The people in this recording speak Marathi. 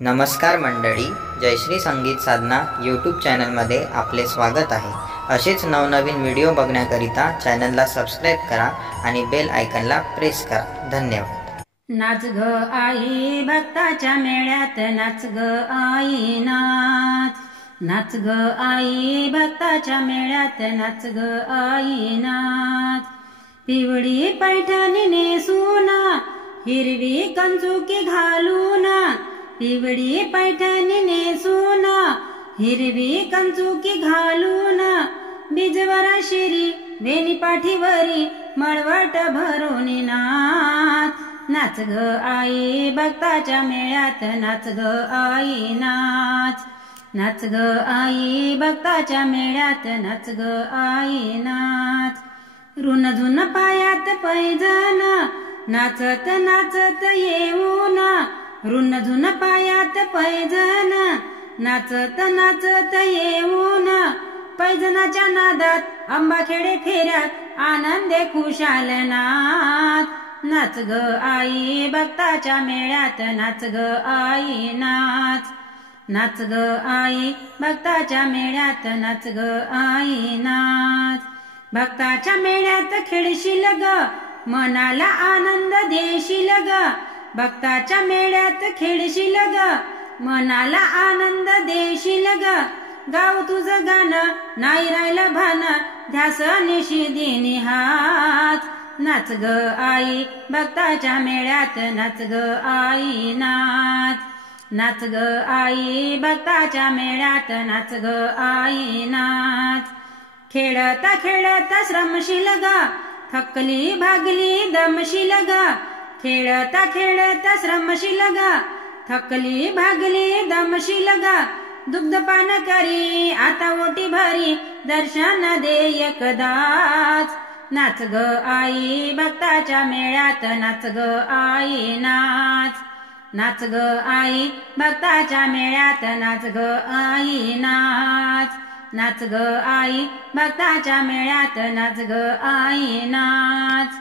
नमस्कार मंडळी, जयश्री संगीत साधना यूट्यूब चॅनलमध्ये आपले स्वागत आहे। असेच नवनवीन व्हिडिओ बघण्याकरिता चॅनलला सबस्क्राइब करा आणि बेल आयकॉनला प्रेस करा। धन्यवाद। नाच ग आई भक्ताच्या मेळ्यात, नाच ग आई नाच, नाच ग आई भक्ताच्या मेळ्यात, नाच ग आई नाच। पिवळी पैठणी नेसून, हिरवी कंचुकी घालून, पिवळी पैठणी नेसून, हिरवी कंचुकी घालून, बीजवर शिरी वेणी पाठीवरी मळवट भरून नाच। नाच ग आई भक्ताच्या मेळ्यात, नाच ग आई नाच, नाच ग आई भक्ताच्या मेळ्यात, नाच ग आई नाच। ऋण झुन पायात पैजण, नाचत नाचत येऊन, ऋण झुन पायात पैजण, नाचत नाचत येऊन, पैजणाच्या नादात आंबाखेडे फेऱ्यात आनंदे खुशाल नाच। नाच ग आई भक्ताच्या मेळ्यात, नाच ग आई नाच, नाच ग आई भक्ताच्या मेळ्यात, नाच ग आई नाच। भक्ताच्या मेळ्यात खेळशील ग, मनाला आनंद देशील ग, भक्ताच्या मेळ्यात खेळशील ग, मनाला आनंद देशील ग। गाव तुझं गाणं नाही राहिलं भान, ध्यास निशी देणी हाच। नाच ग आई भक्ताच्या मेळ्यात, नाच ग आई नाच, नाच ग आई भक्ताच्या मेळ्यात, नाच ग आई नाच। खेळता खेळता श्रमशील ग, थकली भागली दमशील ग, खेळता खेळता श्रमशील ग, थकली भागली दमशील ग। दुग्धपान करी आता ओटी भरी, दर्शन दे एकदाच। नाच ग आई भक्ताच्या मेळ्यात, नाच ग आई नाच, नाच ग आई भक्ताच्या मेळ्यात, नाच ग आई नाच, नाच ग आई भक्ताच्या मेळ्यात, नाच ग आई नाच।